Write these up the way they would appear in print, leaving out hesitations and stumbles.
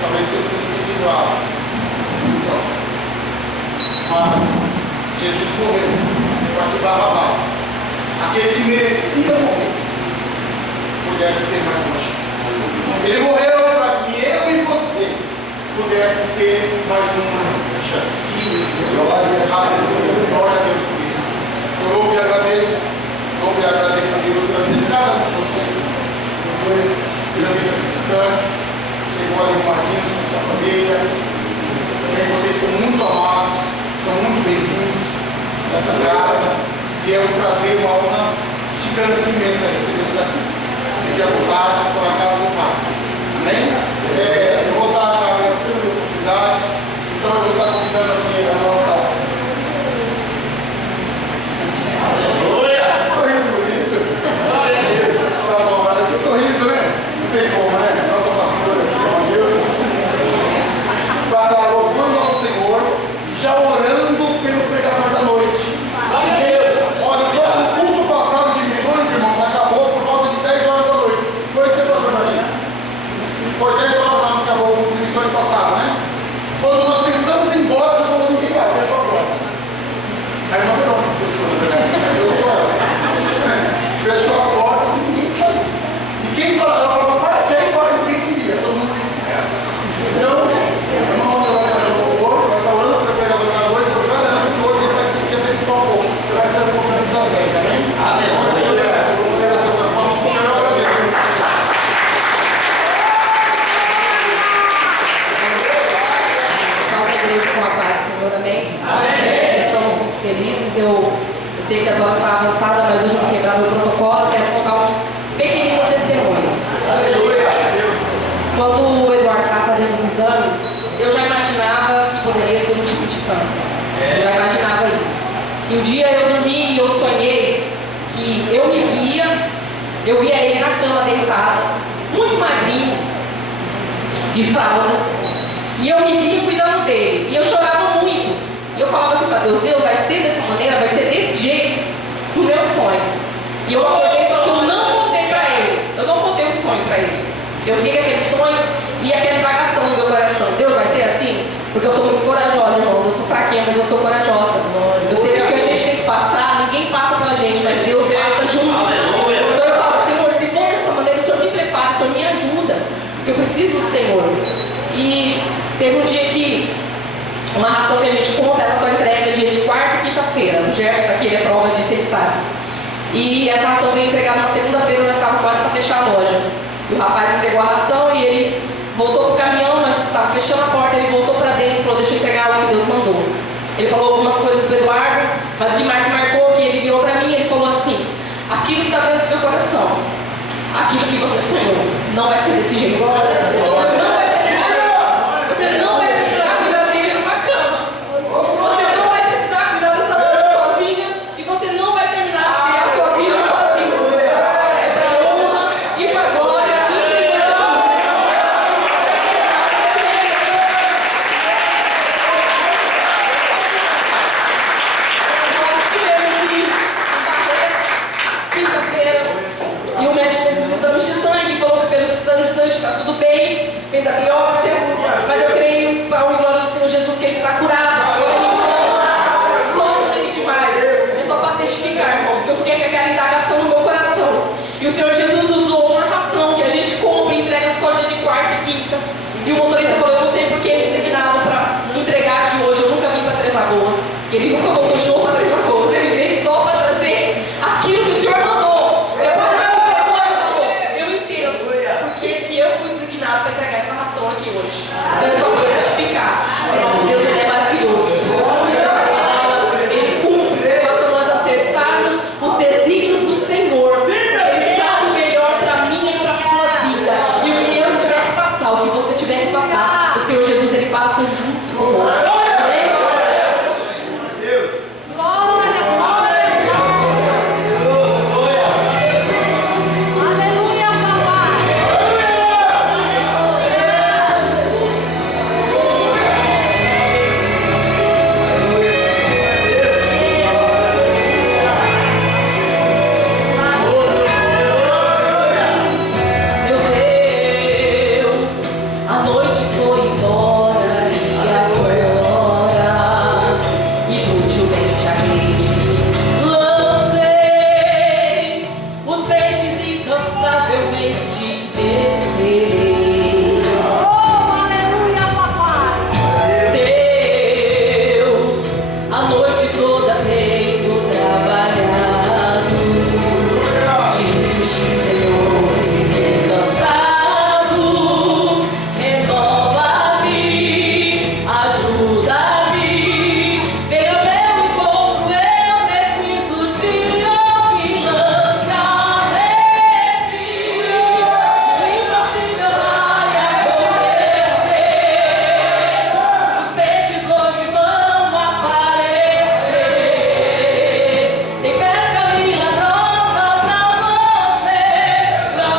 Talvez seja individual, mas Jesus morreu para que Barrabás, aquele que merecia morrer, pudesse ter mais uma chance. Ele morreu para que eu e você pudesse ter mais uma chance. Glória a Deus por isso. Eu louvo e agradeço a Deus pela vida de cada um de vocês, pela vida dos cristãos. Chegou ali o Marquinhos com sua família. Também vocês são muito amados, são muito bem-vindos nessa casa. E é um prazer, uma honra gigante, imensa recebê-los aqui. Fique à vontade, estou na casa do Pai. Amém? Eu vou estar agradecendo a oportunidade. Então eu vou estar convidando aqui a nossa. Aleluia! Sorriso bonito. Tá bom, mas aqui sorriso, né? Não tem como, né? Nossa pastora aqui, ó Deus. Para dar louvor ao Senhor, já orando pelo pregador da noite. Olha, o culto passado de missões, irmãos, acabou por volta de 10 horas da noite. Foi isso, pastor Maria? Foi 10 horas que acabou o culto de missões passado, né? Quando nós pensamos em ir embora, não chamou ninguém mais, fechou a porta. Aí não virou, eu sou ela. Fechou as portas e ninguém saiu. E quem falava, para quem fora ninguém queria, todo mundo queria ficar. Então, irmão, vai estar orando para o pregador da noite, eu garanto que hoje ele vai conseguir antecipar um pouco. Você vai ser um pouco antes das 10, amém? Amém. Vamos ter as outras palmas para o Senhor, para Deus. Com a paz do Senhor, amém? Amém. Estamos muito felizes. Eu sei que as horas estão avançadas, mas hoje eu vou quebrar meu protocolo. Quero contar um pequenino testemunho. Aleluia. Quando o Eduardo estava fazendo os exames, eu já imaginava que poderia ser um tipo de câncer. Eu já imaginava isso. E um dia eu dormi e eu sonhei que eu via ele na cama deitado, muito magrinho, de fralda. E eu me via cuidando dele. E eu chorava muito. E eu falava assim para Deus, Deus, vai ser dessa maneira, vai ser desse jeito no meu sonho. E eu acordei, só que eu não contei para ele. Eu não contei o sonho para ele. Eu fiquei com aquele sonho e aquela indagação no meu coração. Deus, vai ser assim? Porque eu sou muito corajosa, irmãos. Eu sou fraquinha, mas eu sou corajosa. Eu sei que o que a gente tem que passar, ninguém passa pela gente, mas Deus passa junto. Então eu falo, Senhor, se for dessa maneira, o Senhor me prepara, o Senhor me ajuda. Porque eu preciso do Senhor. E teve um dia que uma ração que a gente conta, ela só entrega dia de quarta e quinta-feira. O Jefferson aqui, ele é prova disso, ele sabe. E essa ração veio entregar na segunda-feira, nós estávamos quase para fechar a loja. E o rapaz entregou a ração e ele voltou para o caminhão, nós estávamos fechando a porta, ele voltou para dentro e falou, deixa eu entregar o que Deus mandou. Ele falou algumas coisas para o Eduardo, mas o que mais marcou que ele virou para mim, ele falou assim, aquilo que está dentro do teu coração, aquilo que você sonhou, não vai ser desse jeito. Não vai ser desse jeito. Você não vai precisar cuidar dele numa cama. Você não vai precisar cuidar dessa dor sozinha. E você não vai terminar de criar a sua vida sozinho. É para a honra e para a glória do Senhor Jesus. Nós tivemos que bater quinta-feira. E o médico fez os exames de sangue, falou que pelos exames de sangue está tudo bem, fez a biópsia, mas eu creio, para a glória do Senhor Jesus, que ele está curado. Agora a gente não só feliz demais. É só para testificar, irmãos, que eu fiquei com aquela indagação no meu coração. E o Senhor Jesus usou uma ração que a gente compra e entrega só dia de quarta e quinta. E o motorista falou, eu não sei porque ele é designado para entregar aqui hoje, eu nunca vim para Três Lagoas. Ele nunca voltou de novo para Três Lagoas, ele veio só para trazer aquilo que o Senhor mandou. Para entregar essa ração aqui hoje. Então é só para testificar. Nosso Deus, ele é maravilhoso. Ele cumpre para nós acessarmos os desígnios do Senhor. Ele sabe o melhor para mim e para a sua vida. E o que eu tiver que passar, o que você tiver que passar, o incansavelmente esperei. Oh, aleluia, papai. Deus, a noite toda tenho trabalhado. Desisti, Senhor, fiquei cansado. Renova-me, ajuda-me. Vem ao meu encontro, eu preciso de ambulância. Retiro, impossível vai acontecer. Os peixes hoje vão aparecer. Tem pesca milagrosa pra você, pra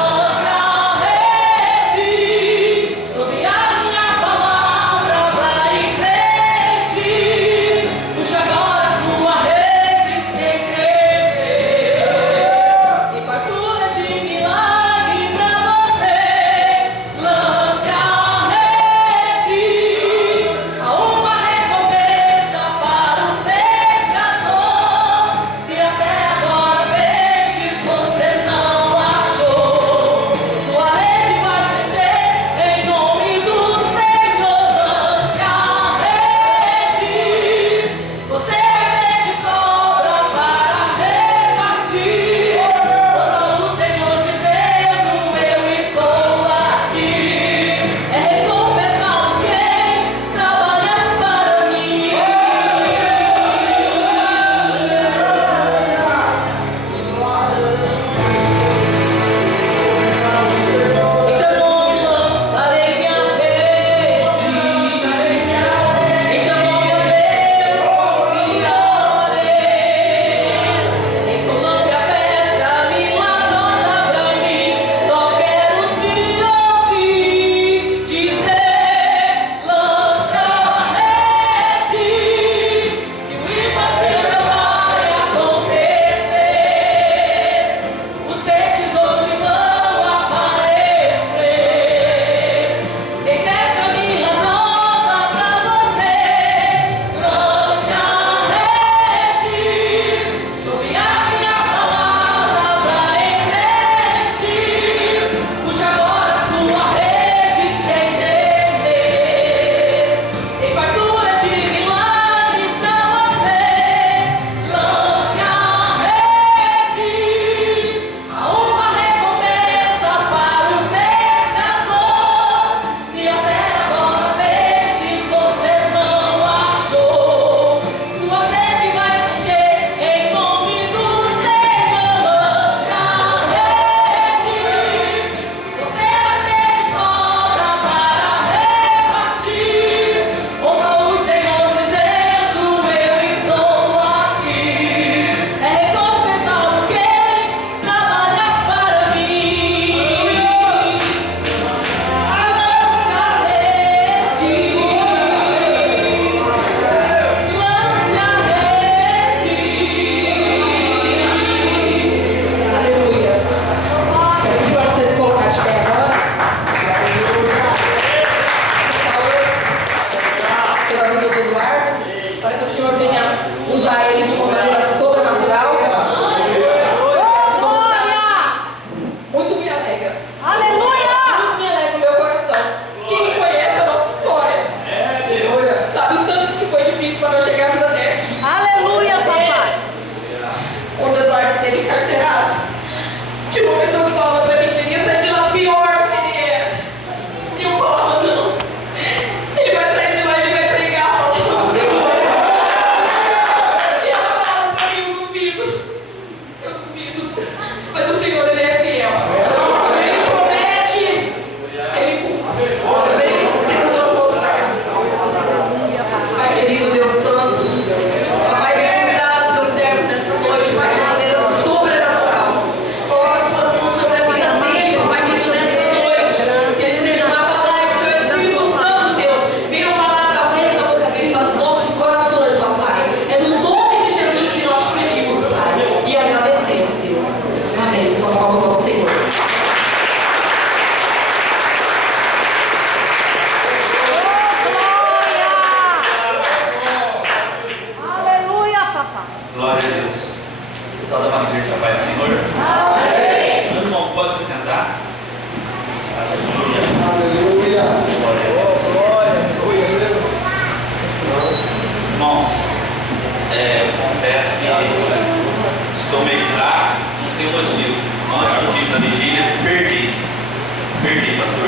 Perdi, pastor.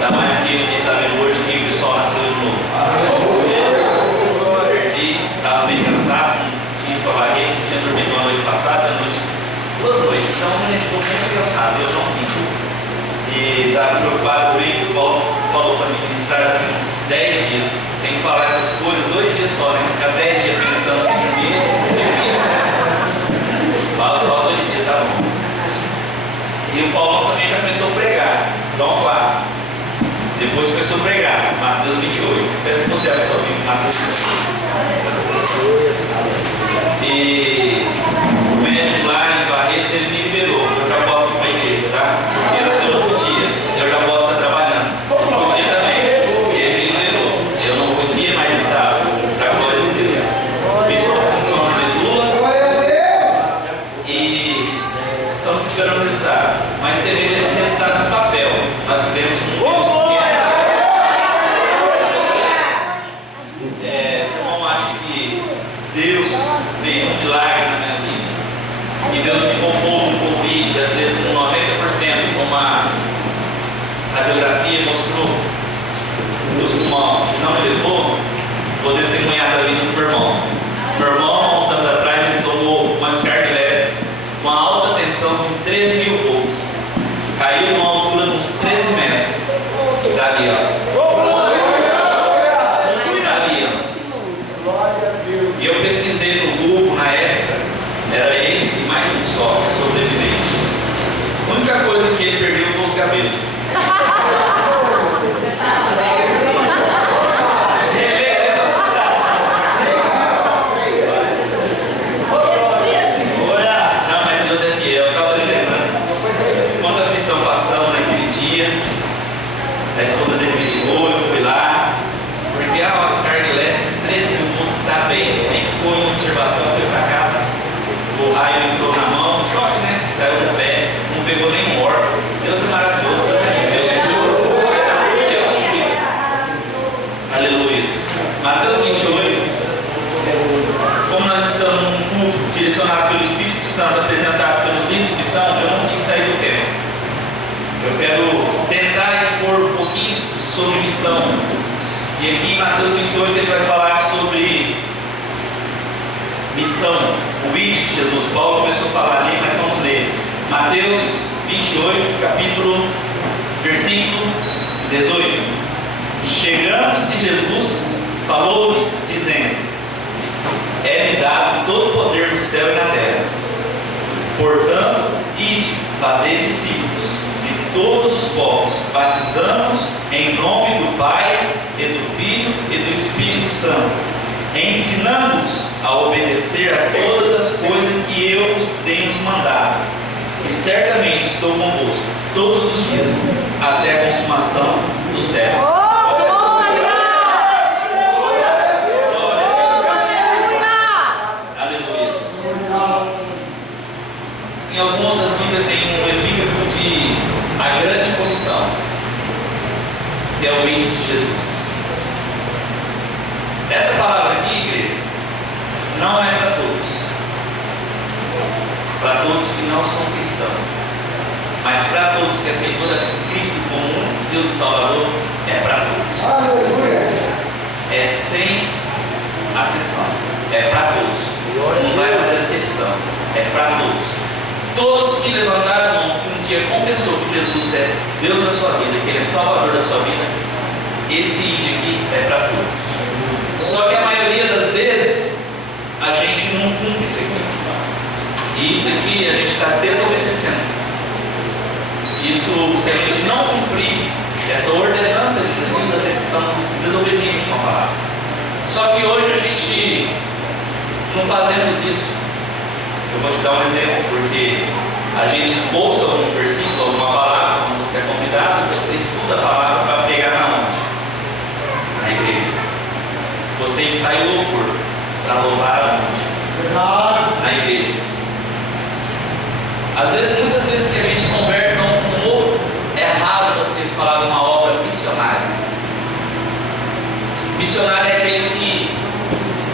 Ainda mais que eu fiquei sabendo hoje que o pessoal nasceu de novo. Perdi, estava bem cansado, não tinha para varrer, não tinha dormido uma noite passada, a noite, 2 noites. Então a gente ficou muito cansado, eu não vim. E estava preocupado comigo, o Paulo falou para mim ministrar uns 10 dias. Tem que falar essas coisas 2 dias só, né? Ficar 10 dias pensando sem dormir, é difícil, né? Fala só 2 dias, tá bom. E o Paulo também já começou a pregar, João 4. Depois começou a pregar, Mateus 28. Peço que você abra sua Bíblia, Mateus 28. E o médico lá em Barretos, ele me liberou. Eu já posso ir para a igreja, tá? Porque era seu outro dia, eu já posso estar trabalhando. Não podia também. E ele me liberou. Eu não podia mais estar, para a glória de Deus. Fiz uma opção de medula. E estamos esperando o resultado. Mas teve resultado no papel. Nós tivemos um vírus que irmão, acho que Deus fez um milagre na minha vida. E Deus me poupou do Covid, às vezes com 90%, como a radiografia mostrou. Os pulmões que não me levou, vou testemunhar da vida do meu irmão. Meu irmão, há uns anos atrás, ele tomou uma descarga elétrica, uma alta tensão de 13 mil volts. Caiu numa altura de uns 13 metros. E está ali, ó. Está ali, ó. E eu pesquisei no Google na época, era ele e mais um só, sobrevivente. A única coisa que ele perdeu foi os cabelos. Não, mas Deus é fiel, eu estava lembrando. Quando a missão passamos naquele dia, a esposa dele me ligou, eu fui lá, porque a descarga elétrica, 13 mil volts, está bem, nem ficou em observação, foi para casa. O raio entrou na mão, choque, né? Saiu do pé, não pegou nenhum órgão. Deus é maravilhoso, Deus cuida. Deus cuida. Aleluia. Mateus 28, como nós estamos num culto direcionado pelo Espírito Santo, apresentado pelos livros de missão, eu não quis sair do tema. Eu quero tentar expor um pouquinho sobre missão. E aqui em Mateus 28 ele vai falar sobre missão, o ide de Jesus. Paulo começou a falar ali, mas vamos ler. Mateus 28, capítulo, versículo 18. Chegando-se Jesus, falou-lhes, dizendo: é-me dado todo o poder no céu e na terra. Portanto, ide, fazei discípulos de todos os povos, batizando-os em nome do Pai, e do Filho e do Espírito Santo, ensinando-os a obedecer a todas as coisas que eu vos tenho mandado. E certamente estou convosco todos os dias, até a consumação do século. Em algumas das Bíblias tem um epígrafe de a grande comissão, que é o ide de Jesus. Essa palavra aqui, igreja, não é para todos. Para todos que não são cristãos. Mas para todos que aceitam Cristo como um Deus e Salvador, é para todos. Aleluia. É sem acessão. É para todos. Não vai fazer exceção. É para todos. Todos que levantaram a mão, que um dia confessou que Jesus é Deus da sua vida, que Ele é Salvador da sua vida, esse ide aqui é para todos. Só que a maioria das vezes a gente não cumpre isso aqui. E isso aqui a gente está desobedecendo. Isso, se a gente não cumprir essa ordenança de Jesus, a gente estamos desobedientes com a palavra. Só que hoje a gente não fazemos isso. Eu vou te dar um exemplo, porque a gente esboça algum versículo, alguma palavra, quando você é convidado, você estuda a palavra para pegar na onde? Na igreja. Você ensaia o louvor para louvar aonde? Na igreja. Às vezes, muitas vezes que a gente conversa um com o outro, é raro você falar de uma obra missionária. Missionário é aquele que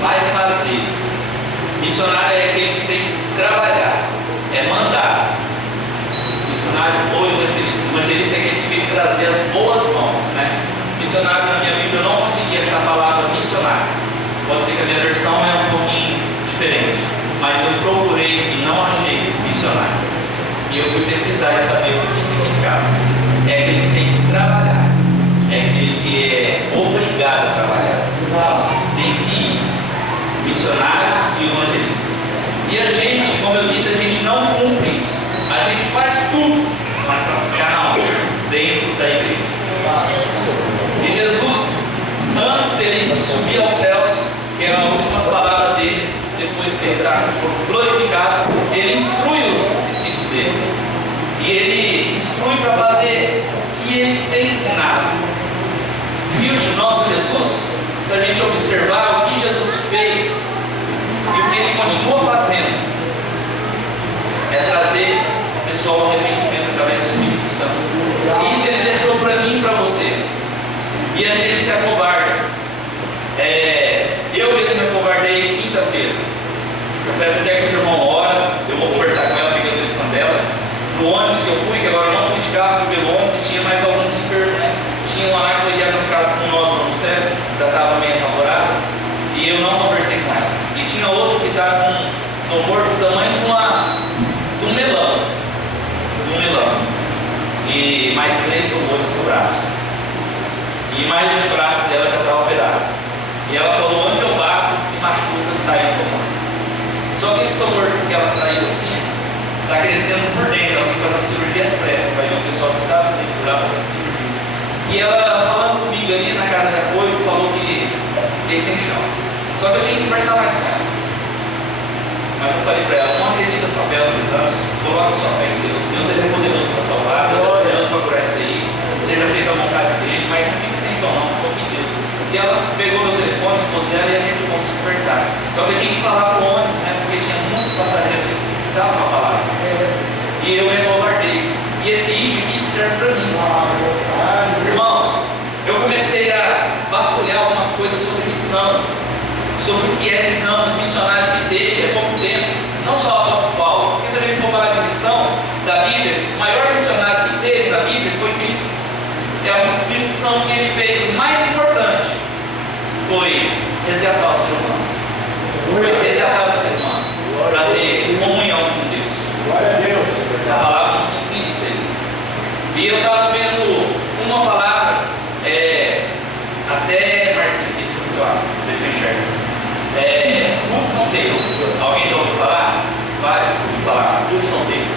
vai fazer. Missionário é aquele que tem que trabalhar, é mandar. Missionário ou evangelista evangelista é aquele que veio trazer as boas novas, né? Missionário na minha Bíblia eu não conseguia achar a palavra missionário. Pode ser que a minha versão é um pouquinho diferente, mas eu procurei e não achei missionário. E eu fui pesquisar e saber o que significava. É aquele que tem que trabalhar, é aquele que é obrigado a trabalhar. Tem que ir. Missionário e evangelista. E a gente, como eu disse, a gente não cumpre isso. A gente faz tudo, mas para ficar na mão, dentro da igreja. E Jesus, antes dele subir aos céus, que eram as últimas palavras dele, depois de ele estar glorificado, ele instrui os discípulos dele. E ele instrui para fazer o que ele tem ensinado. E o nosso Jesus, se a gente observar o que Jesus fez e o que ele continua fazendo, é trazer o pessoal ao arrependimento através do Espírito Santo. E isso ele deixou para mim e para você. E a gente se acovarda. Eu mesmo me acovardei quinta-feira. Eu peço até que o irmão ora, eu vou conversar com ela, pegando o telefone dela. No ônibus que eu fui, que agora eu não fui de carro, fui pelo ônibus e tinha mais alguns enfermos, né? Tinha uma lá que foi diagnosticada com um nódulo no cérebro, já estava meio apavorada, e eu não conversei com ela. E tinha outro que estava com um tumor do tamanho de um melão. E mais 3 tumores no braço. E mais um braço dela já estava operado. E ela falou: onde eu bato e machuca, sai o tumor. Só que esse tumor que ela saiu assim, está crescendo por dentro. Ela tem que fazer cirurgia expressa. Vai vir o pessoal dos Estados Unidos lá para fazer cirurgia. E ela, falando comigo ali na casa de apoio, falou que fiquei sem chão. Só que eu tinha que conversar mais com ela. Mas eu falei para ela: não acredita no papel dos exames, coloca sua fé em Deus. Deus ele é poderoso para salvar, Deus é poderoso para curar isso aí. Seja feita a vontade dele, mas não fique sem chão não, confie em Deus. E ela pegou meu telefone, expôs dela e a gente vamos conversar. Só que eu tinha que falar para o ônibus, né? Porque tinha muitos passageiros que precisavam da palavra. E eu me acovardei. E esse índio aqui serve para mim. Irmãos, eu comecei a vasculhar algumas coisas sobre missão, sobre o que é missão, os missionários que teve há pouco tempo, não só o apóstolo Paulo, porque se a gente for falar de missão da Bíblia, o maior missionário que teve na Bíblia foi Cristo. É a missão que ele fez mais importante, foi resgatar o ser humano. Foi resgatar o ser humano, para ter comunhão com Deus. Glória a Deus. A palavra nos ensina isso aí. E eu estava vendo uma palavra, até Marquinhos, deixa eu enxergar. Hudson Taylor. Alguém já ouviu falar? Vários ouviram falar. Hudson Taylor.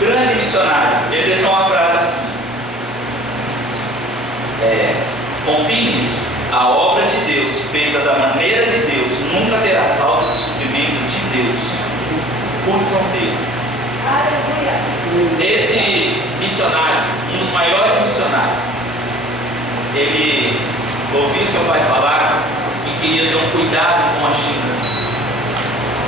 Grande missionário. Ele deixou uma frase assim: confie nisso. A obra de Deus, feita da maneira de Deus, nunca terá falta de suprimento de Deus. Hudson Taylor. Esse missionário, um dos maiores missionários, ele ouviu seu pai falar que queria ter um cuidado com a China.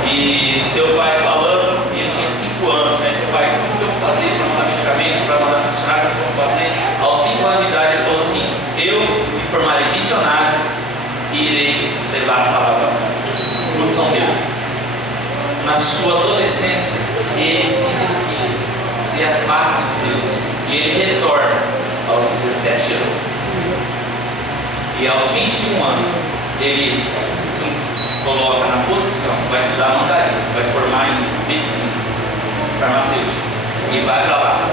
E seu pai falando, e ele tinha 5 anos, né? Seu pai: como que eu vou fazer para mandar medicamento, para mandar missionário, o que eu vou fazer? Aos 5 anos de idade ele falou assim: eu me formarei missionário e irei levar a palavra para São Pedro. Na sua adolescência, ele se desvia, se afasta de Deus, e ele retorna aos 17 anos. E aos 21 anos, ele se coloca na posição, vai estudar mandarim, vai se formar em medicina, farmacêutica, e vai para lá,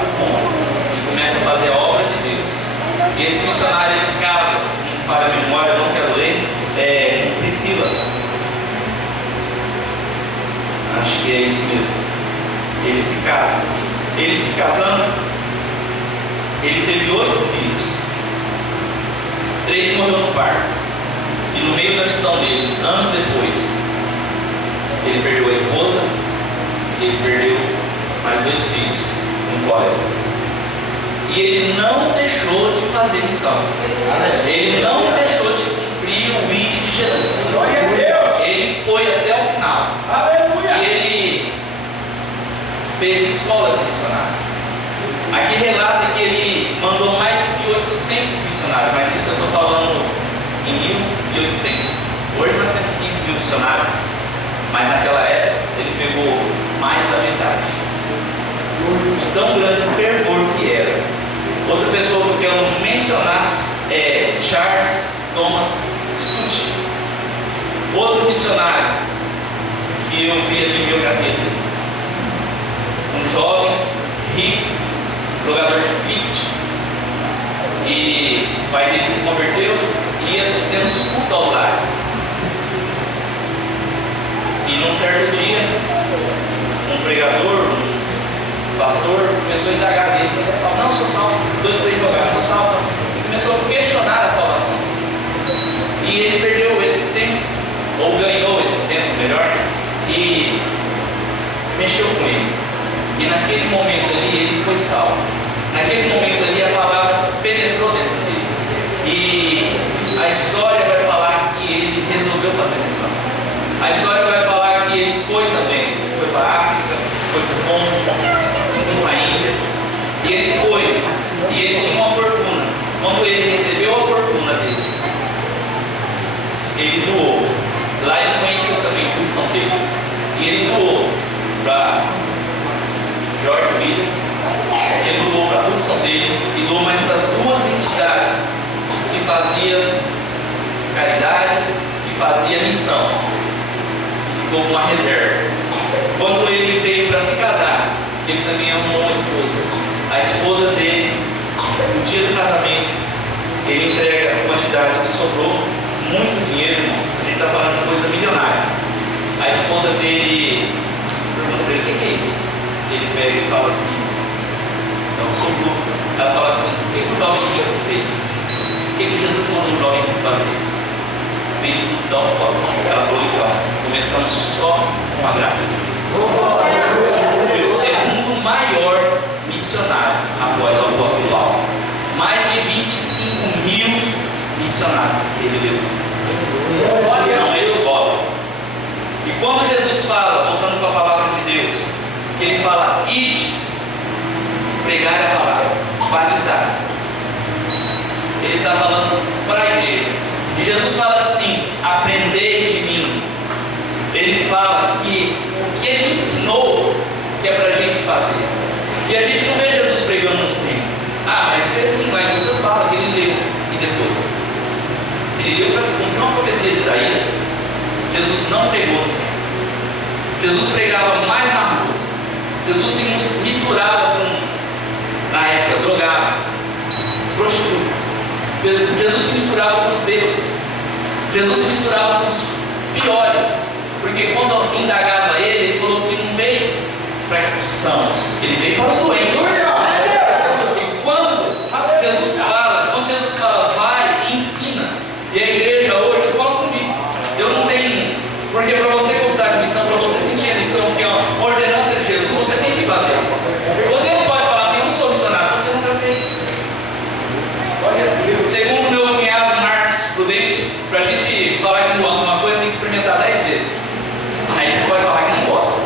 e começa a fazer a obra de Deus. E esse missionário, ele casa, se não falha a memória, eu não quero ler, com Priscila. Acho que é isso mesmo. Ele se casa. Ele se casando, ele teve 8 filhos. 3 morreu no parto. E no meio da missão dele, anos depois, ele perdeu a esposa, ele perdeu mais 2 filhos, um cólera. E ele não deixou de fazer missão. Ele não deixou de cumprir o vídeo de Jesus. Glória a Deus. Ele foi até o final. Aleluia. E ele fez escola de missionário. Aqui relata que ele mandou mais de 800 missionários, mas isso eu estou falando em 1800. Hoje nós temos 15 mil missionários, mas naquela época ele pegou mais da metade. De tão grande o fervor que era. Charles Thomas Scott. Outro missionário que eu vi ali em biografia dele. Um jovem, rico, jogador de cricket. E o pai dele se converteu e ia tendo uns cultos aos lares. E num certo dia, um pregador, um pastor, começou a indagar dele: você quer salvar? Não, sou salvo, doido para jogar, sou salvo. E começou a questionar a salvação. E ele perdeu esse tempo, ou ganhou esse tempo melhor, e mexeu com ele. E naquele momento ali ele foi salvo. Naquele momento ali a palavra penetrou dentro dele. E a história vai falar que ele resolveu fazer missão. A história vai falar que ele foi também. Foi para a África, foi para o Congo, para a Índia. E ele foi. E ele tinha uma fortuna. Quando ele recebeu a fortuna dele, ele doou. Lá ele conheceu também o São Pedro. E ele doou para George Miller, ele doou para tudo São Pedro e doou mais para as duas entidades que fazia caridade, que fazia missão. Ficou uma reserva. Quando ele veio para se casar, ele também arrumou uma esposa. A esposa dele, no dia do casamento, ele entrega a quantidade que sobrou, muito dinheiro, irmão. A gente está falando de coisa milionária. A esposa dele pergunta para ele: o que é isso? Ele pega e fala assim: então sobrou. Ela fala assim: o que o jovem rico fez? O que Jesus mandou o jovem rico fazer? Vende tudo, dá um toque. Ela falou: então, começamos só com a graça de Deus. Foi o segundo maior missionário após o apóstolo Paulo. Mais de 25 mil missionários que ele levou. Não é escola. E quando Jesus fala, voltando com a palavra de Deus, ele fala: ide, pregar a palavra, batizar. Ele está falando para a igreja. E Jesus fala assim: aprendei de mim. Ele fala que o que ele ensinou que é para a gente fazer. E a gente não vê Jesus pregando nos templos. Ah, mas vê assim, lá em Lucas fala que ele leu. E depois? Ele leu para se cumprir uma profecia de Isaías. Jesus não pregou nos templos. Jesus pregava mais na rua. Jesus se misturava com, na época, drogado, prostitutas. Jesus se misturava com os bêbados. Jesus se misturava com os piores. Porque quando indagava ele falou que não veio para que os sãos, ele veio para os doentes. E quando Jesus fala, vai e ensina, e a igreja hoje, eu falo comigo, eu não tenho, porque para você gostar de missão, para você sentir a missão, que é uma ordenança de Jesus, você tem que fazer. Você não pode falar assim: eu não sou missionário, você nunca fez. Segundo meu cunhado Marcos Prudente, para a gente falar que não gosta de uma coisa, tem que experimentar 10 vezes. Aí você pode falar que não gosta.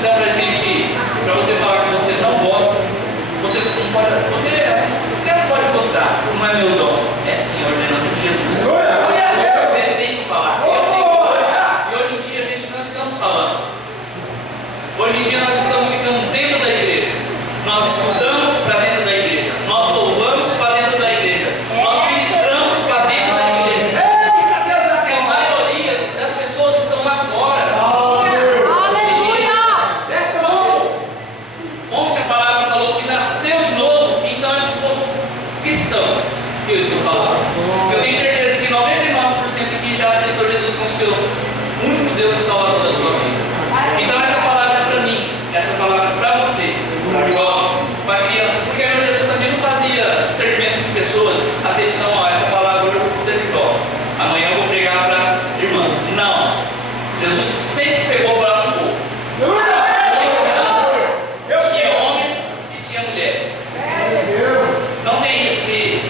Então, para você falar que você não gosta, você não pode, você até pode gostar, não é meu dom, é sim a ordenança de Jesus. Você tem que falar, eu tenho que falar. E hoje em dia a gente não estamos falando. Hoje em dia nós estamos ficando dentro da igreja. Nós estudamos para dentro da igreja. Nós louvamos para dentro da igreja. Nós ministramos para dentro da igreja. Porque a maioria das pessoas estão lá fora. Ontem a palavra falou que nasceu de novo, então é um povo cristão que eu estou falando. Eu tenho certeza que 99% aqui já aceitou Jesus como seu único Deus e Salvador da sua vida. Então essa palavra é para mim, essa palavra é para você, para jovens, para crianças, porque meu Jesus também não fazia servimento de pessoas, acepção a essa palavra hoje eu vou ter de jovens. Amanhã eu vou pregar para irmãs. Não, Jesus sempre pegou para um povo. Tinha homens e tinha mulheres. Não tem isso que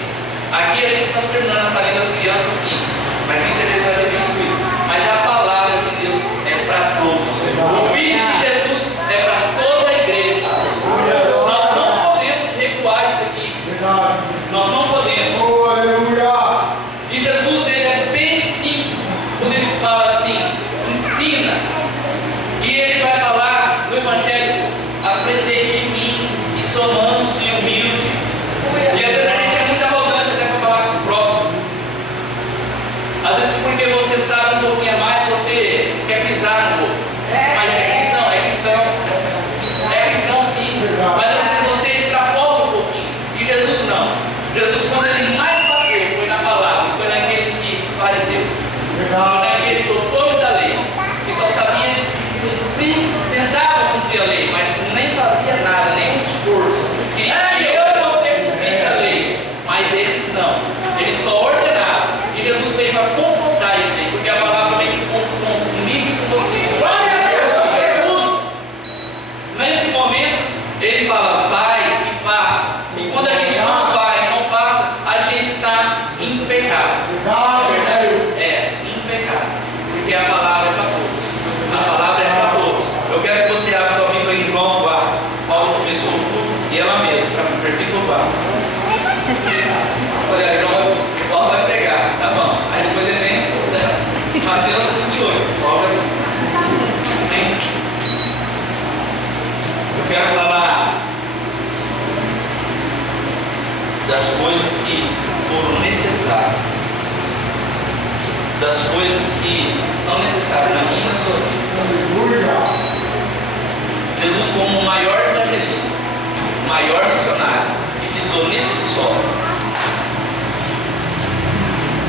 aqui a gente está terminando a salinha das crianças, sim, mas tem certeza que vai ser bem instruído. Mas a palavra de Deus é versículo 4. Olha, então Paulo vai pregar, tá bom. Aí depois ele vem Mateus 28. Paulo vai... Eu quero falar das coisas que foram necessárias, das coisas que são necessárias na minha e na sua vida. Jesus, como o maior evangelista, o maior missionário, que pisou nesse solo,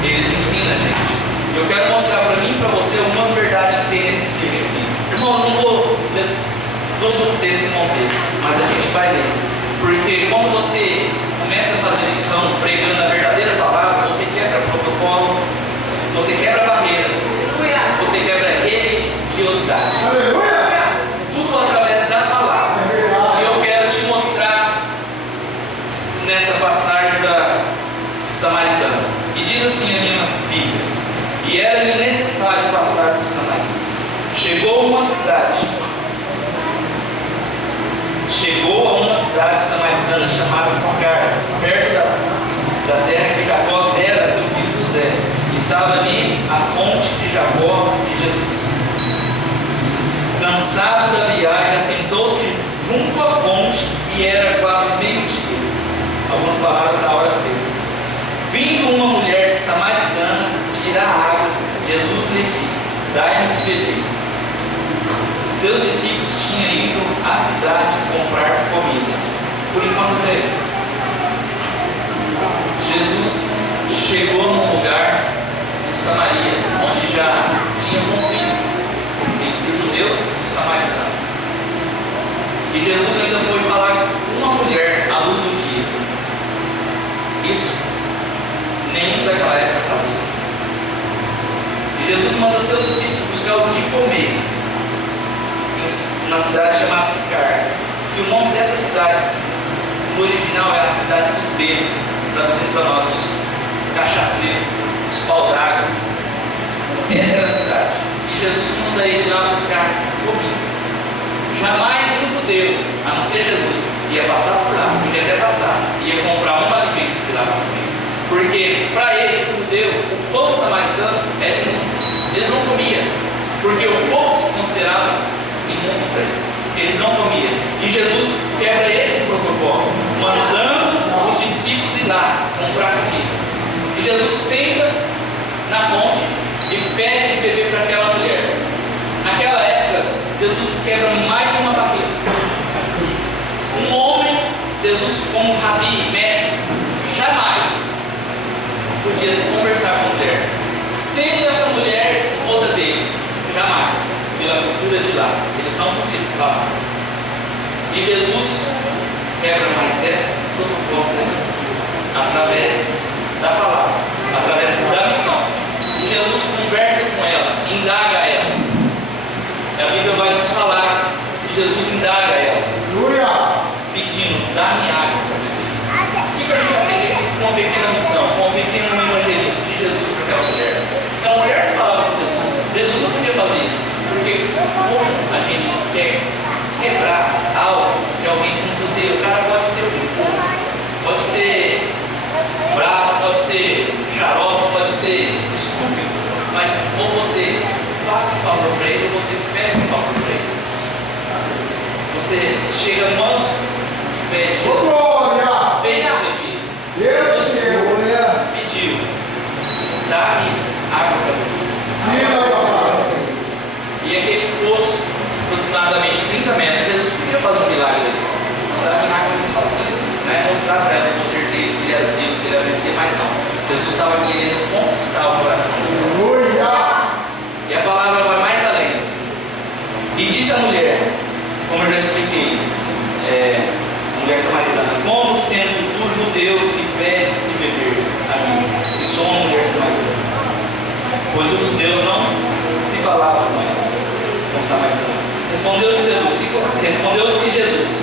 eles ensinam a gente. Eu quero mostrar para mim e para você algumas verdades que tem nesses textos aqui. Irmão, eu não vou ler todo o texto em contexto, mas a gente vai ler. Porque como você começa a fazer lição pregando a verdadeira palavra, você quebra protocolo, você quebra barreira, você quebra religiosidade. Tudo através da palavra. E eu quero te mostrar nessa passagem da Samaritana. E diz assim a minha Bíblia: e era-lhe necessário passar por Samaria. Chegou a uma cidade samaritana chamada Sicar, perto da terra que Jacó dera a seu filho José. Estava ali a fonte de Jacó e Jesus. Cansado da viagem, assentou-se junto à fonte e era quase meio-dia. Algumas palavras na hora sexta. Vindo uma mulher samaritana tirar água, Jesus lhe disse: dai-me de beber. Seus discípulos tinham ido à cidade comprar comida. Por enquanto, Jesus chegou num lugar de Samaria, onde já tinha conflito entre os judeus e os samaritanos. E Jesus ainda foi falar com uma mulher à luz do dia. Isso nenhum daquela época fazia. E Jesus manda seus discípulos buscar o que comer na cidade chamada Sicar. E o nome dessa cidade, no original, era a cidade dos bêbados, traduzindo para nós, os cachaceiros, os pau d'água. Essa era a cidade. E Jesus manda ele lá buscar comida. Jamais um judeu, a não ser Jesus, ia passar por lá, podia até passar, ia comprar um alimento de lá para comer. Porque para eles, o judeu, o povo samaritano era imundo. Eles não comiam, porque o povo se considerava imundo para eles. Eles não comiam. E Jesus quebra esse protocolo, mandando os discípulos ir lá comprar comida. E Jesus senta na fonte e pede de beber para aquela mulher. Naquela época, Jesus quebra mais uma barreira. Um homem, Jesus como rabi, mestre, jamais podia se conversar com a mulher. Sendo essa mulher esposa dele, jamais, pela cultura de lá, eles não podiam se falar. E Jesus quebra mais essa protocolo dessa cultura, através da palavra, através da missão. E Jesus conversa com ela, indaga ela. A Bíblia vai nos falar que Jesus indaga ela, pedindo: dá-me água para beber. O que a gente vai aprender com uma pequena missão, com um pequeno evangelismo de Jesus para aquela mulher? Aquela mulher falava com Jesus. Jesus não podia fazer isso, porque como a gente quer quebrar algo de alguém como você, o cara pode ser o que for, pode ser bravo, pode ser xarope, pode ser estúpido, mas ou você passa o favor para ele, ou você pede o favor para ele. Você chega manso e pede: vem receber. Jesus pediu: dá-me água para beber. E aquele poço, aproximadamente 30 metros, Jesus podia fazer um milagre ali. Não dá-me água ali sozinho, né? Mostrar para ela o poder dele, que ele era Deus, que ele era Messias, mas não. Jesus estava querendo conquistar o coração dela. E a palavra vai mais além. E disse a mulher, como eu já expliquei, a mulher samaritana: como sendo tu judeus que pedes de beber a mim, e sou uma mulher samaritana? Pois os judeus não se falavam com elas, com os samaritanos. Respondeu-lhe Jesus: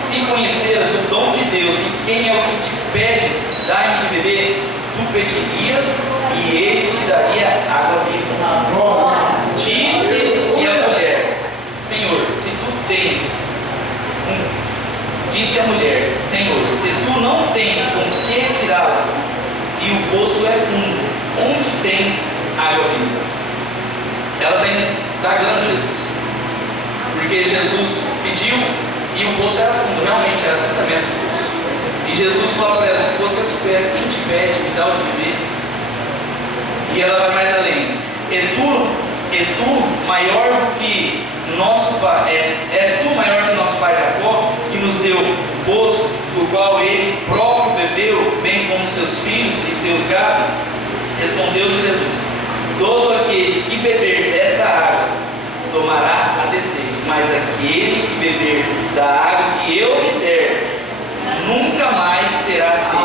se conheceras o dom de Deus e quem é o que te pede, dai-me de beber, tu pedirias e ele te daria água viva. Disse-lhe a mulher: Senhor, se tu tens Disse a mulher: Senhor, se tu não tens com que tirá-la, e o poço é fundo, onde tens água viva? Ela está indagando Jesus, porque Jesus pediu e o poço era fundo, realmente era 30 metros de poço. E Jesus fala para ela: se você soubesse quem te pede, me dá o de beber. E ela vai mais além: e tu maior do que nosso pai, és tu maior que nosso pai Jacó, que nos deu o poço, do qual ele próprio bebeu, bem como seus filhos e seus gados? Respondeu-lhe Jesus: todo aquele que beber desta água tomará a sede, mas aquele que beber da água que eu lhe der nunca mais terá sede.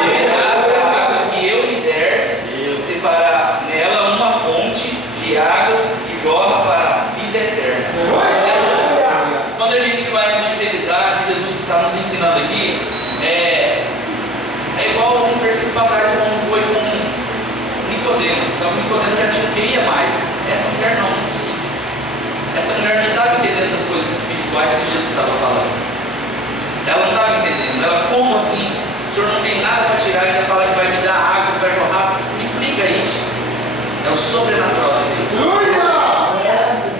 Beberá da água que eu lhe der, se fará nela uma fonte de águas que jorra para a vida eterna. Quando a gente vai evangelizar, que Jesus está nos ensinando aqui, é igual uns versículos para trás, como foi com Nicodemos. Só que Nicodemos já queria mais. Essa mulher não, muito simples. Essa mulher não estava entendendo as coisas espirituais que Jesus estava falando. Ela não estava entendendo. Ela, como assim? O senhor não tem nada para tirar, ainda fala que vai me dar água, que vai jorrar. Me explica isso. É o sobrenatural de Deus.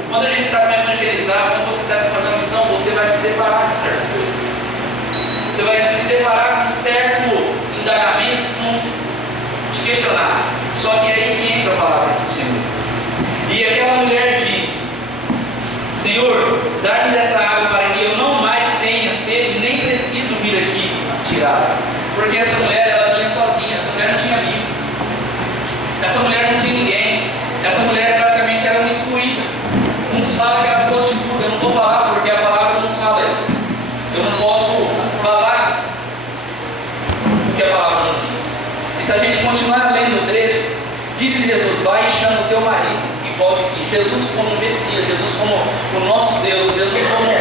Quando a gente está para evangelizar, quando você sai para fazer uma missão, você vai se deparar com certas coisas. Você vai se deparar com certos indagamentos que vão te questionar. Só que aí que entra a palavra do Senhor. E aquela mulher disse: Senhor, dá-me dessa água para que eu não mais tenha sede, nem preciso vir aqui tirar. Porque essa mulher, ela vinha sozinha, essa mulher não tinha amigo. Essa mulher não tinha ninguém. Essa mulher praticamente era uma excluída. Uns falam que era prostituta. Eu não vou falar porque a palavra nos fala isso. Eu não posso falar o que a palavra não diz. E se a gente continuar lendo o trecho, disse-lhe Jesus: vai e chama o teu marido e volte aqui. Jesus como Messias, Jesus como o nosso Deus, Jesus como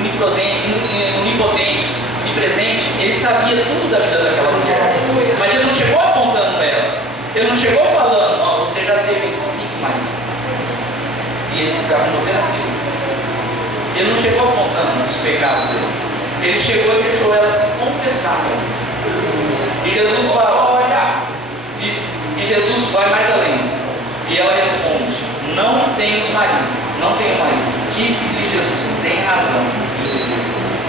onipotente, onipresente, ele sabia tudo da vida daquela mulher. Mas ele não chegou apontando para ela. Ele não chegou falando: ó, você já teve 5 maridos e esse ficar com você nasceu. Ele não chegou apontando os pecados dele. Ele chegou e deixou ela se confessar. E Jesus fala: olha, e Jesus vai mais além. E ela responde: não tenho marido, não tenho marido. Disse-lhe Jesus: tem razão em dizer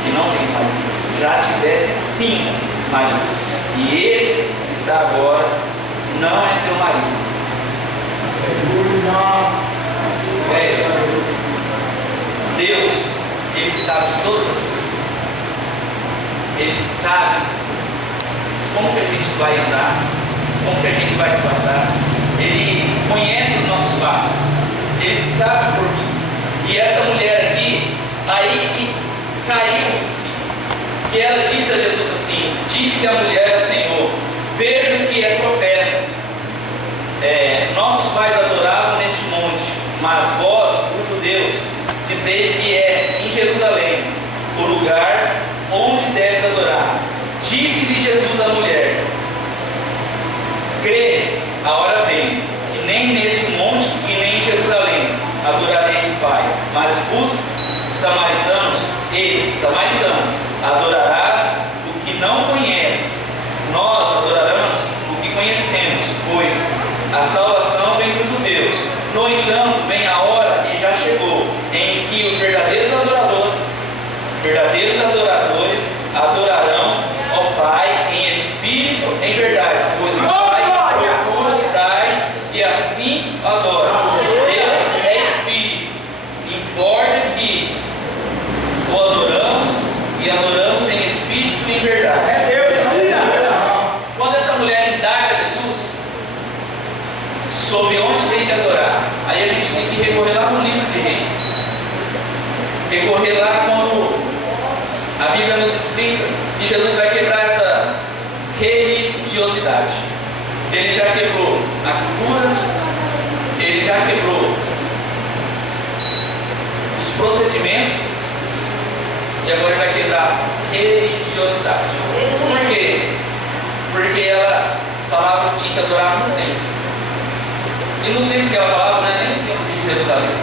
que não tem marido. Já tivesse 5 maridos, e esse que está agora não é teu marido. Deus, Ele sabe de todas as coisas. Ele sabe como que a gente vai andar, como que a gente vai se passar. Ele conhece os nossos passos. Ele sabe por mim. E essa mulher aqui, aí que caiu em si. Que ela diz a Jesus assim: disse a mulher ao Senhor: veja que é profeta. Nossos pais adoravam neste monte, mas vós, os judeus, dizeis que é em Jerusalém o lugar onde deves adorar. Disse-lhe Jesus à mulher: crê, a hora vem, que nem neste monte e nem em Jerusalém adorareis o Pai, mas os samaritanos, adorarás o que não conhece. Nós adoraremos o que conhecemos, pois a salvação vem dos judeus. No entanto, vem a hora, e já chegou, em que os verdadeiros adoradores adorarão ao Pai em espírito, em verdade, pois o Pai procura os tais e assim adoram. Deus é espírito. Importa que o adoramos e adoramos em espírito e em verdade. É Deus. Quando essa mulher indaga Jesus sobre onde tem que adorar, aí a gente tem que recorrer lá no livro de Reis. Recorrer lá quando a Bíblia nos explica que Jesus vai quebrar essa religiosidade. Ele já quebrou a cultura, ele já quebrou os procedimentos e agora ele vai quebrar a religiosidade. Por quê? Porque ela falava que tinha que adorar no templo. E no tempo que ela falava, não é nem o tempo de Jerusalém.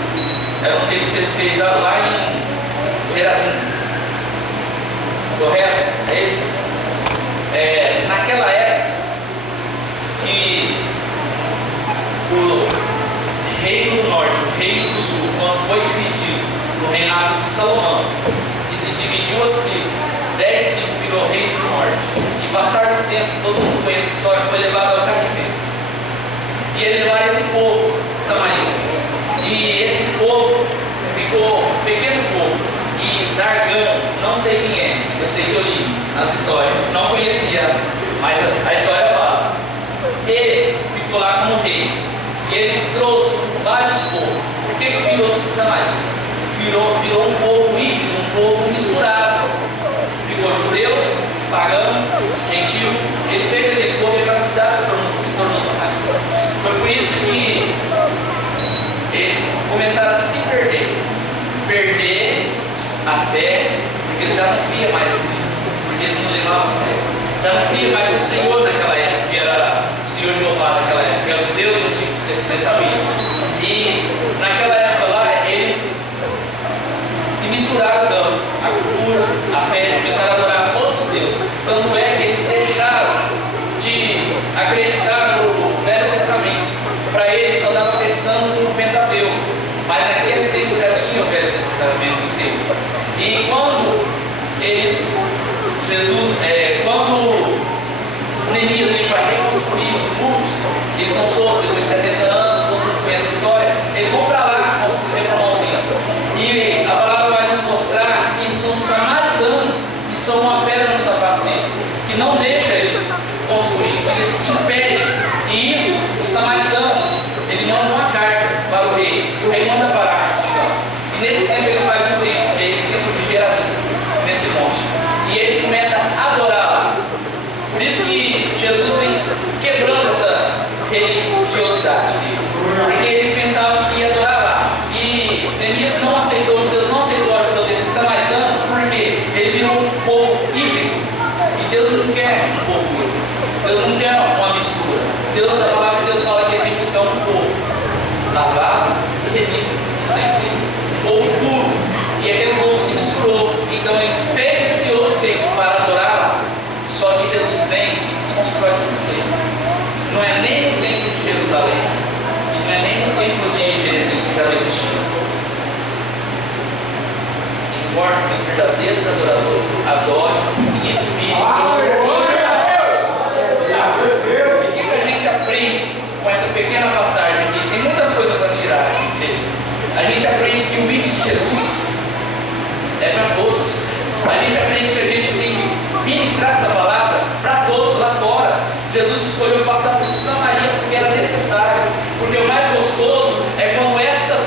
Era um tempo que eles fez lá em Gerazim. Correto? É isso? Naquela época que o reino do norte, o reino do sul, quando foi dividido no reinado de Salomão, e se dividiu as tribos, 10 tribos virou reino do norte, e passar do tempo, todo mundo conhece a história, foi levado ao cativeiro. E ele levaram esse povo, Samaria. E esse povo ficou um pequeno povo. E Zargão, não sei quem é, eu sei que eu li as histórias, não conhecia, mas a história fala. Ele ficou lá como rei. E ele trouxe vários povos. Por que virou Samaria? Virou um povo híbrido, um povo misturado. Ficou judeus, pagãos, gentios. Ele fez aquele povo e aquela cidade se tornou Samaria. Foi por isso que eles começaram a se perder a fé, porque eles já não criam mais em Cristo, porque eles não levavam a sério. Já não cria mais o Senhor naquela época, que era o Senhor Jeová naquela época, que era o Deus do Antigo Testamento. E naquela época lá, eles se misturaram tanto, a cultura, a fé, começaram a adorar outros deuses. Tanto é que eles deixaram de acreditar no Velho Testamento. Para eles só estavam acreditando no Pentateuco. Mas naquele tempo já tinha o Velho Testamento inteiro. E quando quando Neemias veio para reconstruir os muros, eles são soltos depois de 70 anos, todo mundo conhece a história, eles vão para lá reformar o templo. E a palavra vai nos mostrar que eles são samaritanos, que são uma pedra no sapato deles, que não deixa eles construir, que impede. E isso, o samaritano, ele manda uma carta para o rei, e o rei manda parar a construção. E nesse tempo ele faz um templo, que é esse templo de Gerazim, nesse monte. E eles começam a adorar lá. Por isso que Jesus vem quebrando essa religiosidade deles. Porque eles pensavam que ia adorar lá. E Neemias não aceitou, Deus não aceitou a ajuda desse samaritano, porque ele virou um povo híbrido. E Deus não quer um povo híbrido. Deus não quer uma mistura. A palavra de Deus fala que ele tem que buscar um povo lavado e redimido, sempre um povo puro. E aquele povo se misturou. Então ele fez esse outro templo para adorar lá. Só que Jesus vem e desconstrói tudo isso aí. Não é nem no templo de Jerusalém, e não é nem no templo de Jerusalém que já não existia. Importa que os verdadeiros adoradores adorem em espírito. E o que a gente aprende com essa pequena passagem aqui? Tem muitas coisas para tirar dele. A gente aprende que o vídeo de Jesus é para todos. A gente aprende que a gente tem que ministrar essa palavra para todos lá fora. Jesus escolheu passar por Samaria porque era necessário. Porque o mais gostoso é quando essa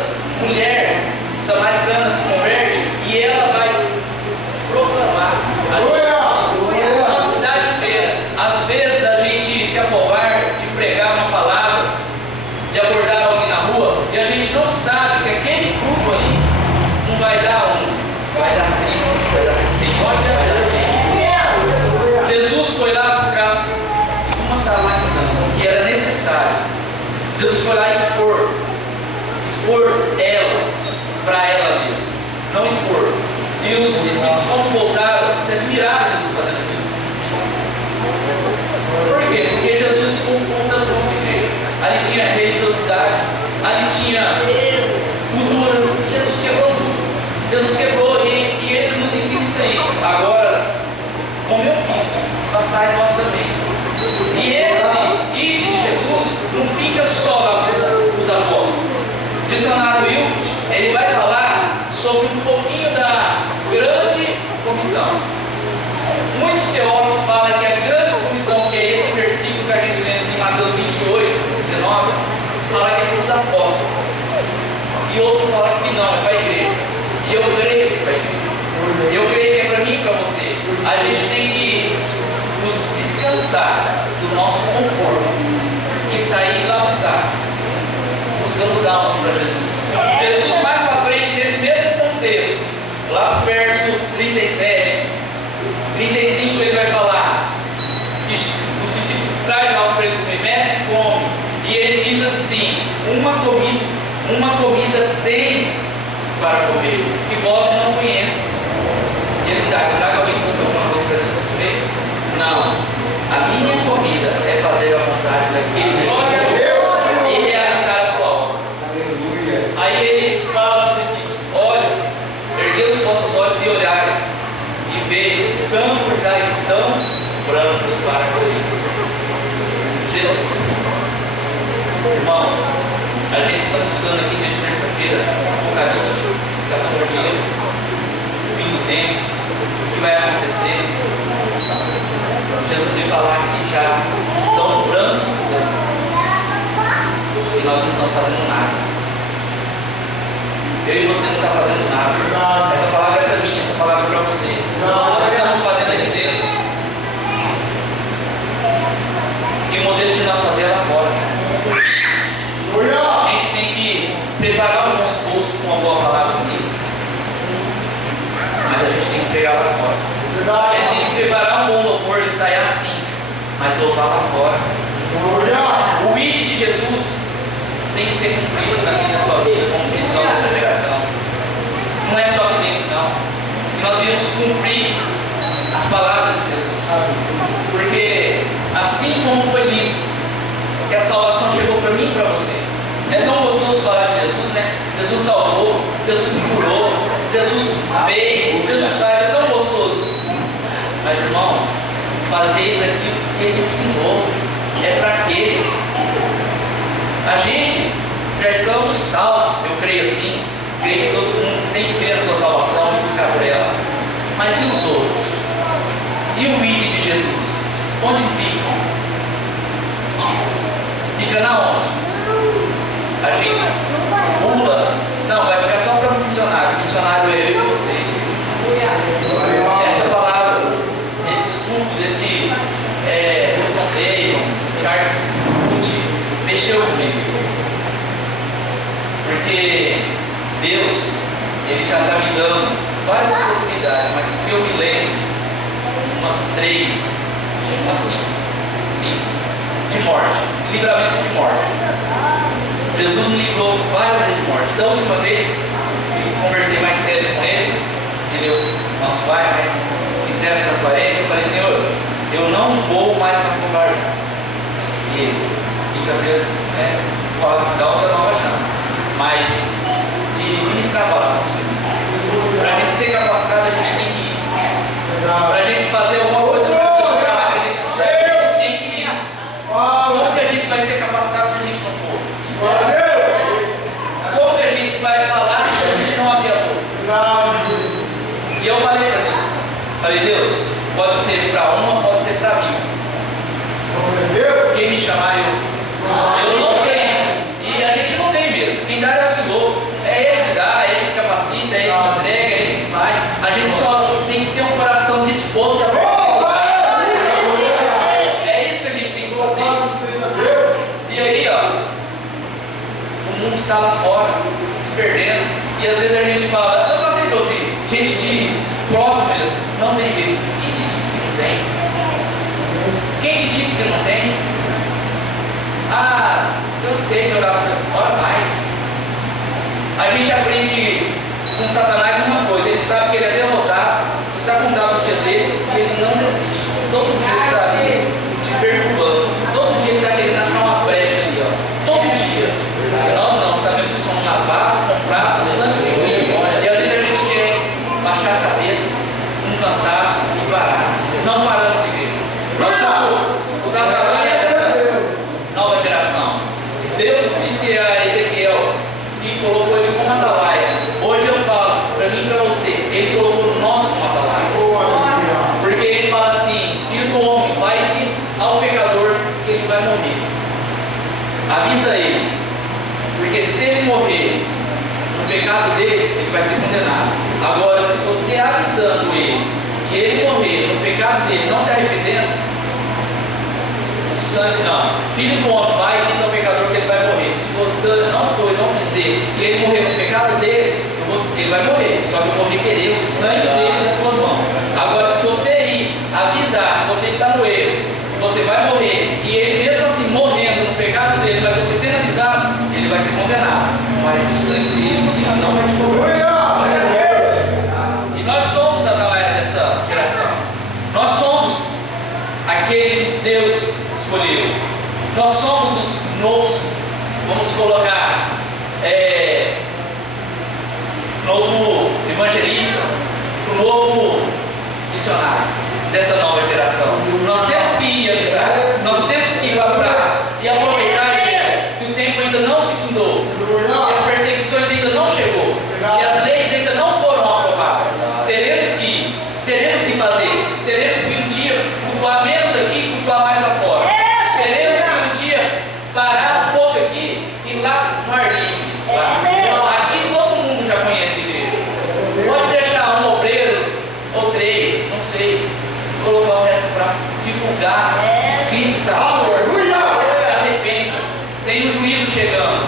mulher samaritana se converte e ela vai proclamar a cidade inteira. Às vezes a gente se acovarda de pregar uma palavra, de abordar alguém na rua, e a gente não sabe que aquele grupo ali não vai dar 30, vai dar 60, vai dar 100. Jesus foi lá por causa de uma samaritana, que era necessário. Jesus foi lá expor ela para ela mesma, não expor. E os discípulos, quando voltaram, se admiraram Jesus fazendo aquilo. Por quê? Porque Jesus confronta tudo de igreja. Ali tinha religiosidade, ali tinha cultura. Jesus quebrou tudo. Jesus quebrou e ele nos ensina isso aí. Agora, como eu quis, passai nós também. E esse ide de Jesus não fica só lá para os apóstolos. O dicionário Wilkes, ele vai falar sobre um pouquinho da grande comissão. Muitos teólogos falam que a grande comissão, que é esse versículo que a gente lê em Mateus 28, 19, fala que é para os apóstolos. E outros falam que não, é para a igreja. E eu creio que é para a igreja. Eu creio que é para mim e para você. A gente tem que nos descansar do nosso conforto e sair lá lutar, buscando os almas para Jesus. Jesus mais para frente, nesse mesmo contexto, lá no verso 37, 35, ele vai falar que os discípulos trazem algo para ele comer, mestre, come. E ele diz assim: uma comida tem para comer, que vós não conhecem. E ele diz: será que alguém consegue alguma brancos para colher. Jesus. Irmãos, a gente está estudando aqui desde terça-feira Apocalipse, escatologia, o fim do tempo, o que vai acontecer. Jesus veio falar que já estão brancos e nós não estamos fazendo nada. Eu e você não está fazendo nada. Essa palavra é para mim, essa palavra é para você. Nós estamos fazendo aqui dentro. E o modelo de nós fazer é lá fora. A gente tem que preparar o nosso rosto com uma boa palavra, sim. Mas a gente tem que pregar lá fora. A gente tem que preparar um bom louvor e ensaiar sim, mas louvar lá fora. O ID de Jesus tem que ser cumprido na minha sua vida como cristão dessa geração. Não é só aqui dentro, não. E nós devemos cumprir as palavras de Jesus. Porque assim como foi lido, que a salvação chegou para mim e para você. É tão gostoso falar de Jesus, né? Jesus salvou, Jesus me curou, Jesus fez, Jesus faz, é tão gostoso. Mas irmãos, fazeis aquilo que Ele ensinou, é para aqueles. A gente já estamos salvos, eu creio assim, creio que todo mundo tem que crer na sua salvação e buscar por ela. Mas e os outros? E o ID de Jesus? Onde fica? Fica na onde? A gente pula? Não, vai ficar só para o missionário. O missionário é eu e você. Essa palavra, esse estudo, desse Wilson Day, Charles Wood, mexeu comigo. Porque Deus, Ele já está me dando várias oportunidades, mas que eu me lembro, umas 3, umas 5, de morte, livramento de morte. Jesus me livrou várias vezes de morte. Da última vez, eu conversei mais sério com Ele, entendeu? Nosso Pai, mais sincero e transparente. Eu falei, Senhor, eu não vou mais para covarde. E Ele fica vendo, fala assim, dá outra nova chance. Mas de ministrar a palavra, para a gente ser capacitado, a gente tem que ir. Para a gente fazer alguma coisa para Deus, a gente não consegue, a gente tem que ir. Como que a gente vai ser capacitado se a gente não for? Como que a gente vai falar se a gente não abrir a boca? E eu falei para Deus, Deus, pode ser para uma, pode ser para mil. Quem me chamar, eu não tenho. E a gente não tem mesmo. Quem dá é o Senhor. É Ele que dá, é Ele que capacita, é Ele que entrega, é Ele que faz. A gente só tem que ter um coração disposto a é isso que a gente tem que fazer. E aí, o mundo está lá fora, se perdendo. E às vezes a gente fala, eu cansei de ouvir, gente de próximo mesmo, não tem jeito. Quem te disse que não tem? Quem te disse que não tem? Cansei de orar, ora mais. A gente aprende com Satanás uma coisa, ele sabe que ele é derrotado, está contado os dias dele e ele não desiste. Todo dia ele está ali te perturbando, todo dia ele está querendo achar uma brecha ali, todo dia. E nós não sabemos se somos lavados, comprados, o sangue de Cristo. E às vezes a gente quer baixar a cabeça, cansados e parados. Não paramos de ver. Os atalaia dessa nova geração. Deus disse a Ezequiel que colocou ele como atalaia. Hoje eu falo, para mim e para você, ele colocou nós como atalaia. Porque ele fala assim, filho do homem, vai e diz ao pecador que ele vai morrer. Avisa ele. Porque se ele morrer no pecado dele, ele vai ser condenado. Agora, se você avisando ele e ele morrer no pecado dele, não se arrependendo, sangue não. Filho do homem, vai e diz ao pecador que ele vai morrer. Se você não for e não dizer e ele morrer no pecado dele, ele vai morrer. Só que eu vou requerer o sangue dele nas tuas mãos. Agora, se você ir avisar que você está no erro, você vai morrer, e ele mesmo assim morrendo no pecado dele, mas você tendo avisado, ele vai ser condenado. Mas o sangue dele não vai te cobrar. E nós somos a atalaia dessa geração. Nós somos aquele que Deus escolheu. Nós somos os novos, vamos colocar, novo evangelista, o novo missionário dessa nova geração. Nós colocar o resto para divulgar que Cristo está forte. Se arrependa. Tem um juízo chegando.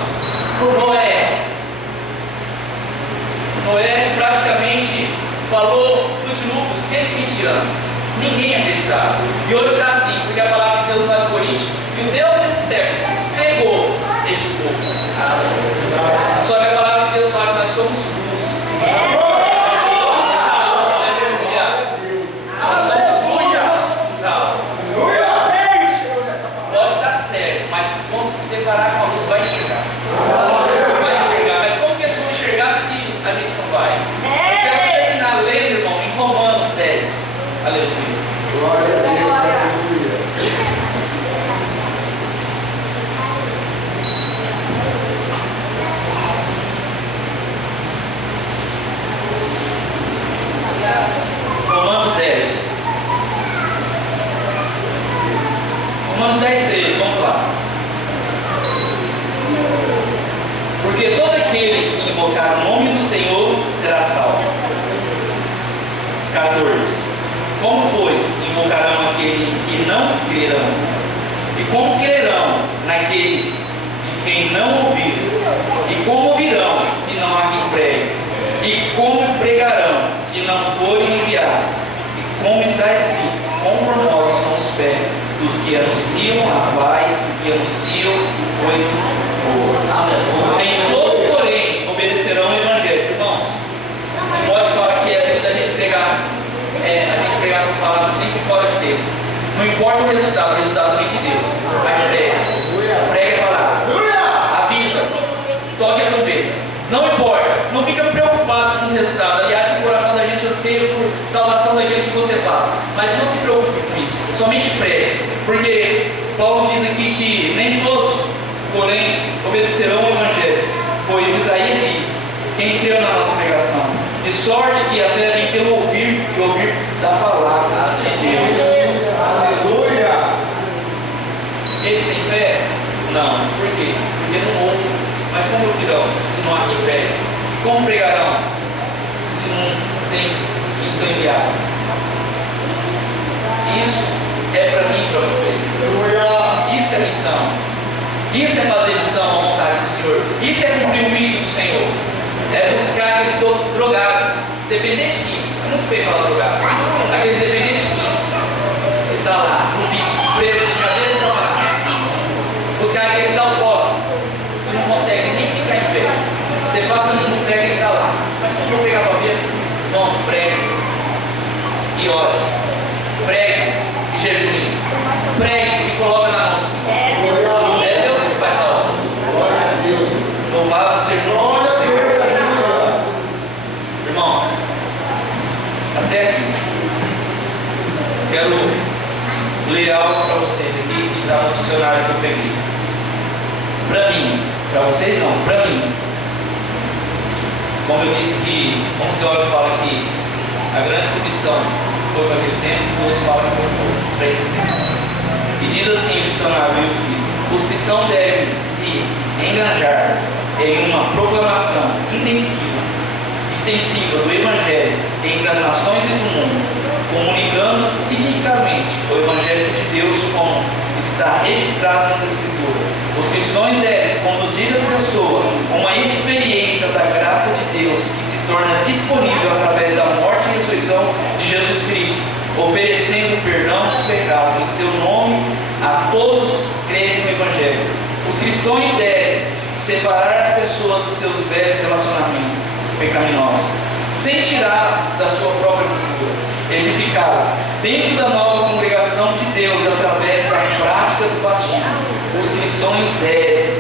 Noé praticamente falou do dilúvio 120 anos. Ninguém acreditava. E hoje está assim, porque a palavra de Deus vai no Coríntios. E o Deus desse século cegou este povo. Só que a palavra de Deus fala que nós somos luz. Nós somos luz, nós somos sal. Pode estar sério, mas quando se deparar com a luz, vai enxergar. Vai enxergar. Mas como que eles vão enxergar se a gente não vai? Eu quero terminar lendo, irmão, em Romanos 10. Aleluia. Glória a Deus, aleluia. Romanos 10. Romanos 10, 13, vamos lá. Porque todo aquele que invocar o nome do Senhor será salvo. 14. Como, pois, invocarão aquele que não crerão? E como crerão naquele de quem não ouviram? E como ouvirão, se não há quem pregue? E como pregarão, se não forem enviados? E como está escrito, conformosos são os pés dos que anunciam a paz, dos que anunciam coisas boas. Nem todo, porém, obedecerão ao Evangelho. Irmãos, pode falar que é da gente pregar. A gente pregar com palavra nem que fora de Deus. Não importa o resultado vem de Deus. Mas prega a palavra. Avisa. Toque a trombeta. Não importa. Não fica preocupado com os resultados. Aliás, o coração da gente anseia por salvação daquele que você fala. Mas não se preocupe com isso. Somente pregue. Porque Paulo diz aqui que nem todos, porém, obedecerão ao Evangelho. Pois Isaías diz: quem creu na nossa pregação? De sorte que a fé vem pelo ouvir e ouvir da palavra de Deus. Aleluia! Eles têm fé? Não. Por quê? Porque não ouvem. Mas como ouvirão se não há quem pregue? Como pregarão se não tem quem são enviados? Isso é para mim e para você. Isso é missão. Isso é fazer missão à vontade do Senhor. Isso é cumprir o vídeo do Senhor. É buscar aqueles drogados, dependente químico. É muito feio falar drogado. Aqueles dependentes químicos que está lá, no vício, preso de cadeira de Satanás. Buscar aqueles alcoólatras que não conseguem nem ficar em pé. Você passa no boteco e ele está lá. Mas como eu vou pegar para ver? Não, pregue e ore. Pregue e jejue. Pregue e coloca na mão do Senhor. É Deus que faz a obra. Glória a Deus. Louvado seja o nome do Senhor. Irmãos, até aqui, quero ler algo para vocês aqui e dar um dicionário que eu peguei. Para mim, para vocês não, para mim. Como eu disse que, uns teólogos falam que a grande comissão foi para aquele tempo, outros falam que foi para esse tempo. E diz assim o dicionário, que os cristãos devem se engajar em uma proclamação intensiva, extensiva do Evangelho entre as nações e do mundo, comunicando cinicamente o Evangelho de Deus como está registrado nas Escrituras. Os cristãos devem conduzir as pessoas a uma experiência da graça de Deus que se torna disponível através da morte e ressurreição de Jesus Cristo, oferecendo perdão dos pecados em seu nome a todos os que creem no Evangelho. Os cristãos devem separar as pessoas dos seus velhos relacionamentos pecaminosos, sem tirar da sua própria cultura, edificá-la dentro da nova congregação de Deus através da prática do batismo. Os cristãos devem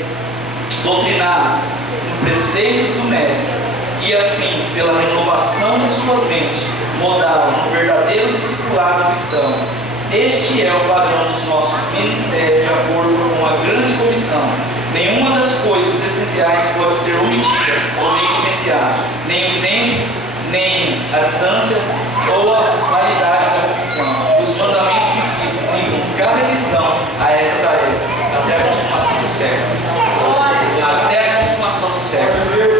doutriná-los no preceito do Mestre e assim, pela renovação de suas mentes, mudá-los no verdadeiro discipulado cristão. Este é o padrão dos nossos ministérios de acordo com a grande comissão. Nenhuma das coisas essenciais pode ser omitida ou negligenciada, nem o tempo, nem a distância ou a validade da comissão. Os mandamentos de Cristo ligam cada cristão a esta tarefa, até a consumação dos séculos. Até a consumação dos séculos.